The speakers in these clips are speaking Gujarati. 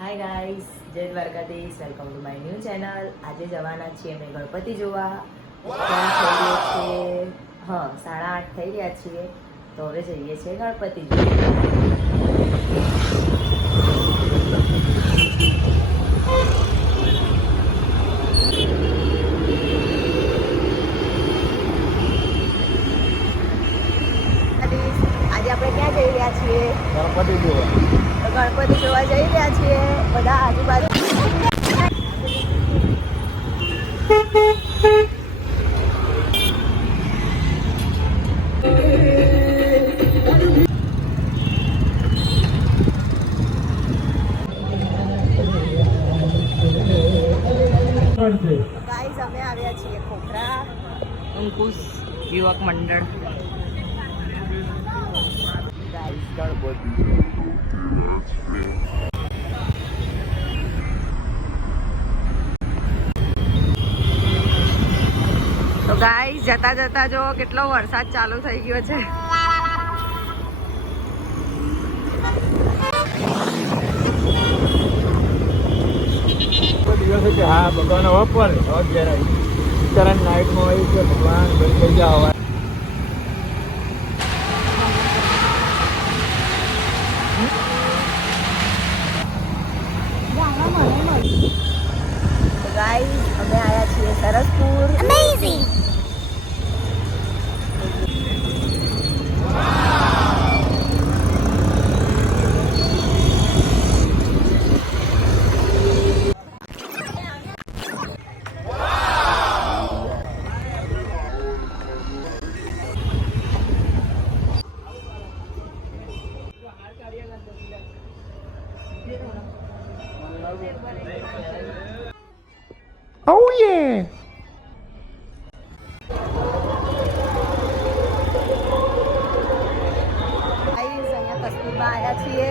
હાય ગાઈસ, જય Dwarkadhish, welcome to my new channel. આજે જવાના છીએ અમે ગણપતિ જોવા. ટાઈમ થઈ ગયો છે, 8:30 થઈ રહ્યા છીએ. તો હવે જઈએ છીએ ગણપતિ જોવા. આજે આપણે ક્યાં જઈ રહ્યા છીએ? ગણપતિ જોવા. તો ગણપતિ જોવા જઈ રહ્યા છીએ. બધા આજુબાજુ ગાઈસ અમે આવ્યા છીએ ખોખરા અંકુશ યુવક મંડળ. તો ગાઈસ જતા જતા જો કેટલો વરસાદ ચાલુ થઈ ગયો છે. હા, ભગવાન વાપર ચરણ નાઇટમાં હોય છે. ભગવાન થઈ જાવ. તો ગાઈસ અમે આવ્યા છીએ Saraspur. Amazing. Oh yeah. Guys અહીંયા કસ્તુરબા આવ્યા છીએ.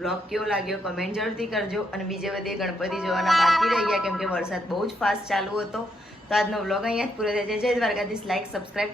બ્લોગ કેવો લાગ્યો કમેન્ટ જરૂરથી કરજો. અને બીજે બધે ગણપતિ જોવાના બાકી રહી ગયા કેમ કે વરસાદ બહુ જ ફાસ્ટ ચાલુ હતો. તો આજનો બ્લોગ અહીંયા જ પૂરો થાય છે. જય દ્વારકાધીશ. Like, subscribe